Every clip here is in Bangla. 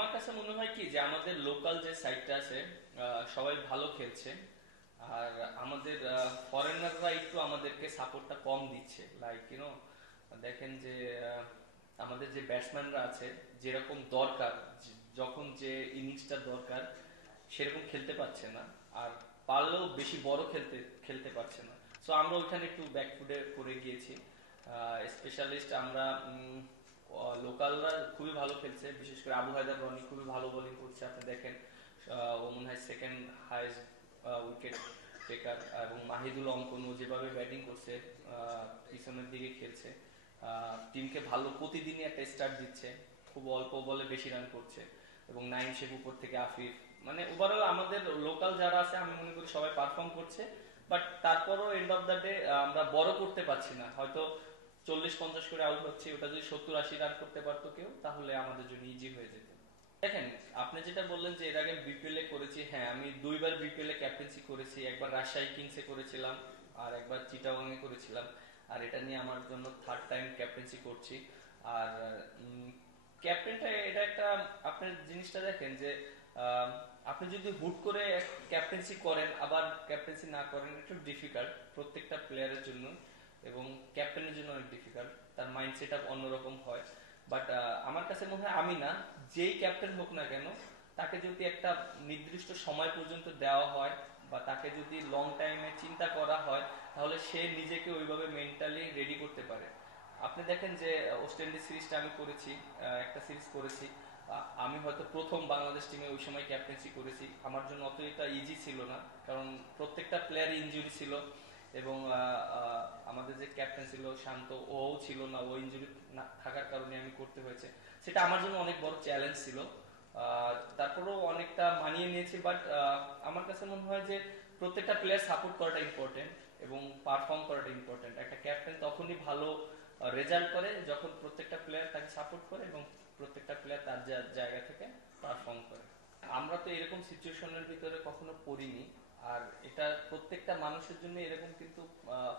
আমার কাছে মনে হয় কি যে আমাদের লোকাল যে সাইডটা আছে সবাই ভালো খেলছে। আর আমাদের ফরেনাররা একটু আমাদেরকে সাপোর্টটা কম দিচ্ছে, লাইক দেখেন যে আমাদের যে ব্যাটসম্যানরা আছে যেরকম দরকার, যখন যে ইনিংসটা দরকার সেরকম খেলতে পারছে না। আর পারলেও বেশি বড় খেলতে খেলতে পারছে না। সো আমরা ওইখানে একটু ব্যাকফুটে পড়ে গিয়েছি। স্পেশালিস্ট আমরা লোকালরা খুবই ভালো খেলছে, বিশেষ করে আবু হায়দার রনি খুবই ভালো বোলিং করছে। আপনি দেখেন ও মনে হয় সেকেন্ড হাইয়েস্ট উইকেট টেকার। এবং মাহিদুল অঙ্কন ও যেভাবে ব্যাটিং করছে, পিছনের দিকে খেলছে, টিমকে ভালো প্রতিদিনই একটা স্টার্ট দিচ্ছে, খুব অল্প বলে বেশি রান করছে। এবং নাইম শেখ উপর থেকে আফিফ, মানে ওভারঅল আমাদের লোকাল যারা আছে আমি মনে করি সবাই পারফর্ম করছে। বাট তারপরও এন্ড অফ দ্য ডে আমরা বড় করতে পারছি না। হয়তো 40-50 করে আউট হচ্ছে, ওটা যদি 70-80 রান করতে পারতো কেউ তাহলে আমাদের জন্য ইজি হয়ে যেত। দেখেন, আপনি যেটা বললেন যে এর আগে বিপিএল এ করেছি, হ্যাঁ আমি দুইবার বিপিএল এ ক্যাপ্টেন্সি করেছি। একবার রাজশাহী কিংসে করেছিলাম, আর একবার চিটাগং এ করেছিলাম। আর এটা নিয়ে আমার জন্য থার্ড টাইম ক্যাপ্টেন্সি করছি। আর ক্যাপ্টেনটা এটা একটা, আপনার জিনিসটা দেখেন যে আহ, আপনি যদি হুট করে ক্যাপ্টেন্সি করেন আবার ক্যাপ্টেন্সি না করেন, একটু ডিফিকাল্ট প্রত্যেকটা প্লেয়ারের জন্য। এবং ক্যাপ্টেনের জন্য অনেক ডিফিকাল্ট, তার মাইন্ড সেট আপ অন্যরকম হয়। বাট আমার কাছে মনে হয় আমি না, যেই ক্যাপ্টেন হোক না কেন, তাকে যদি একটা নির্দিষ্ট সময় পর্যন্ত দেওয়া হয় বা তাকে যদি লং টাইমে চিন্তা করা হয়, তাহলে সে নিজেকে ওইভাবে মেন্টালি রেডি করতে পারে। আপনি দেখেন যে ওয়েস্ট ইন্ডিজ সিরিজটা আমি করেছি, একটা সিরিজ করেছি। আমি হয়তো প্রথম বাংলাদেশ টিমে ওই সময় ক্যাপ্টেন্সি করেছি। আমার জন্য অত এটা ইজি ছিল না, কারণ প্রত্যেকটা প্লেয়ারই ইনজুরি ছিল। এবং আমাদের যে ক্যাপ্টেন ছিল শান্ত, ও ছিল না, ও ইনজুরি থাকার কারণে আমি করতে হয়েছে। সেটা আমার জন্য অনেক বড় চ্যালেঞ্জ ছিল। তারপরেও অনেকটা মানিয়ে নিয়েছি। বাট আমার কাছে মনে হয় যে প্রত্যেকটা প্লেয়ার সাপোর্ট করাটা ইম্পর্টেন্ট এবং পারফর্ম করাটা ইম্পর্টেন্ট। একটা ক্যাপ্টেন তখনই ভালো রেজাল্ট করে যখন প্রত্যেকটা প্লেয়ার তাকে সাপোর্ট করে এবং প্রত্যেকটা প্লেয়ার তার জায়গা থেকে পারফর্ম করে। আমরা তো এরকম সিচুয়েশনের ভিতরে কখনো পড়িনি। আর এটা প্রত্যেকটা মানুষের জন্য এরকম কিন্তু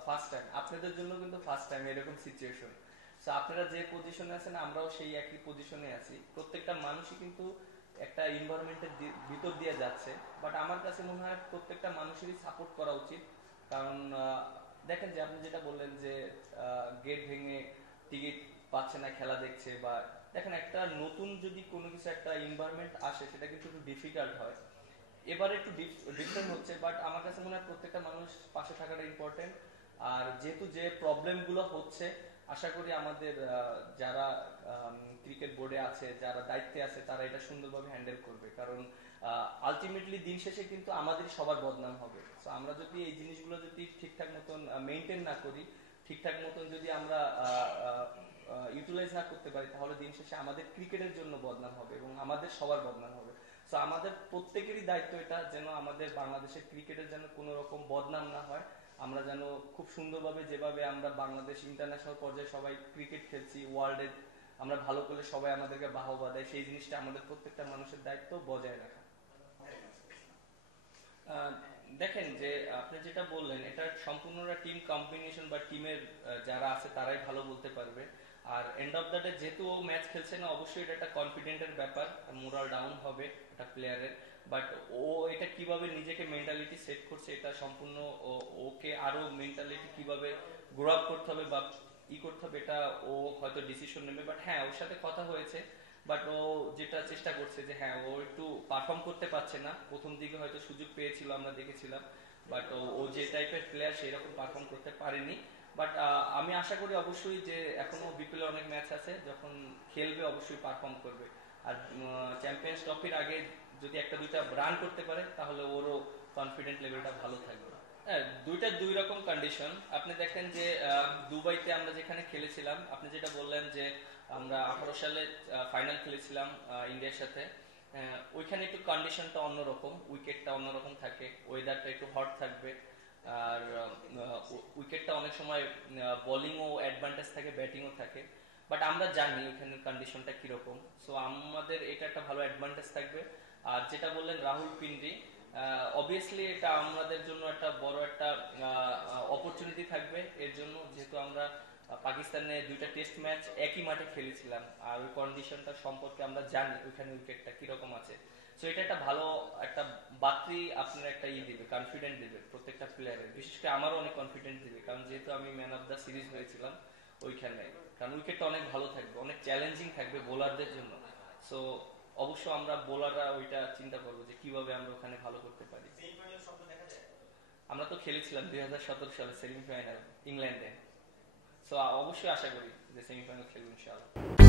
ফার্স্ট টাইম, আপনাদের জন্য কিন্তু ফার্স্ট টাইম এরকম সিচুয়েশন। তো আপনারা যে পজিশনে আছেন আমরাও সেই একই পজিশনে আছি, প্রত্যেকটা মানুষই কিন্তু একটা এনভায়রনমেন্টের ভিতর দিয়ে যাচ্ছে। বাট আমার কাছে মনে হয় প্রত্যেকটা মানুষেরই সাপোর্ট করা উচিত। কারণ দেখেন যে আপনি যেটা বললেন যে গেট ভেঙে টিকিট পাচ্ছে না, খেলা দেখছে, বা দেখেন একটা নতুন যদি কোনো কিছু একটা এনভায়রনমেন্ট আসে সেটা কিন্তু একটু ডিফিকাল্ট হয়। এবারে একটু ডিফারেন্ট হচ্ছে, বাট আমার কাছে মনে হয় প্রত্যেকটা মানুষ পাশে থাকাটা ইম্পর্টেন্ট। আর যেহেতু যে প্রবলেম গুলো হচ্ছে, আশা করি আমাদের যারা ক্রিকেট বোর্ডে আছে, যারা দায়িত্বে আছে, তারা এটা সুন্দরভাবে হ্যান্ডেল করবে। কারণ আলটিমেটলি দিন শেষে কিন্তু আমাদের সবার বদনাম হবে। তো আমরা যদি এই জিনিসগুলো যদি ঠিকঠাক মতন মেনটেন না করি, ঠিকঠাক মতন যদি আমরা ইউটিলাইজ না করতে পারি, তাহলে দিন শেষে আমাদের ক্রিকেটের জন্য বদনাম হবে এবং আমাদের সবার বদনাম হবে। তো আমাদের প্রত্যেকেরই দায়িত্ব এটা, যেন আমাদের বাংলাদেশের ক্রিকেটের যেন কোনো রকম বদনাম না হয়। আমরা যেন খুব সুন্দরভাবে, যেভাবে আমরা বাংলাদেশ ইন্টারন্যাশনাল পর্যায়ে সবাই ক্রিকেট খেলছি, ওয়ার্ল্ডে আমরা ভালো করলে সবাই আমাদেরকে বাহবা দেয়, সেই জিনিসটা আমাদের প্রত্যেকটা মানুষের দায়িত্ব বজায় রাখা। আহ, দেখেন যে আপনি যেটা বললেন এটা সম্পূর্ণটা টিম কম্বিনেশন বা টিমের যারা আছে তারাই ভালো বলতে পারবে। আর এন্ড অফ দ্য ডে যেহেতু ও ম্যাচ খেলছে না, অবশ্যই এটা একটা কনফিডেন্টের ব্যাপার, মোরাল ডাউন হবে একটা প্লেয়ারের। বাট ও এটা কিভাবে নিজেকে মেন্টালিটি সেট করছে, এটা সম্পূর্ণ ওকে আরো মেন্টালিটি কিভাবে গ্রো আপ করতে হবে বা করতে হবে, এটা ও হয়তো ডিসিশন নেবে। বাট হ্যাঁ, ওর সাথে কথা হয়েছে। বাট ও যেটা চেষ্টা করছে যে হ্যাঁ ও একটু পারফর্ম করতে পারছে না, প্রথম দিকে হয়তো সুযোগ পেয়েছিল আমরা দেখেছিলাম। বাট ও যে টাইপের প্লেয়ার সেই রকম পারফর্ম করতে পারেনি। বাট আমি আশা করি অবশ্যই যে এখনো বিপিএল অনেক ম্যাচ আছে, যখন খেলবে অবশ্যই পারফর্ম করবে। আর চ্যাম্পিয়ন্স ট্রফির আগে যদি একটা দুইটা রান করতে পারে তাহলে ওরও কনফিডেন্ট লেভেলটা ভালো থাকবে। হ্যাঁ, দুইটা দুই রকম কন্ডিশন। আপনি দেখেন যে দুবাইতে আমরা যেখানে খেলেছিলাম, আপনি যেটা বললেন যে আমরা 18 সালে ফাইনাল খেলেছিলাম ইন্ডিয়ার সাথে। ওইখানে একটু কন্ডিশনটা অন্যরকম, উইকেটটা অন্যরকম থাকে, ওয়েদারটা একটু হট থাকবে। আর উইকেটটা অনেক সময় বোলিংও অ্যাডভান্টেজ থাকে, ব্যাটিংও থাকে। বাট আমরা জানি ওইখানে কন্ডিশনটা কিরকম, সো আমাদের এটা একটা ভালো অ্যাডভান্টেজ থাকবে। আর যেটা বললেন রাহুল পিন্ডি, অবভিয়াসলি এটা আমাদের জন্য একটা বড় একটা অপরচুনিটি থাকবে এর জন্য, যেহেতু আমরা পাকিস্তানে 2টা টেস্ট ম্যাচ একই মাঠে খেলেছিলাম, আর ওই কন্ডিশনটা সম্পর্কে আমরা জানি ওইখানে উইকেটটা কিরকম আছে। সো এটা একটা ভালো একটা বাত্রি আপনার একটা দিবে, কনফিডেন্ট দিবে প্রত্যেকটা প্লেয়ারের, বিশেষ করে আমারও অনেক কনফিডেন্ট দিবে, কারণ যেহেতু আমি ম্যান অফ দ্য সিরিজ হয়েছিলাম ওইখানে। কারণ উইকেটটা অনেক ভালো থাকবে, অনেক চ্যালেঞ্জিং থাকবে বোলারদের জন্য। সো অবশ্য আমরা বোলাররা ওইটা চিন্তা করবো যে কিভাবে আমরা ওখানে ভালো করতে পারি। আমরা তো খেলেছিলাম 2017 সালে সেমিফাইনাল ইংল্যান্ডে। সো অবশ্যই আশা করি যে সেমিফাইনাল খেলবো ইনশাআল্লাহ।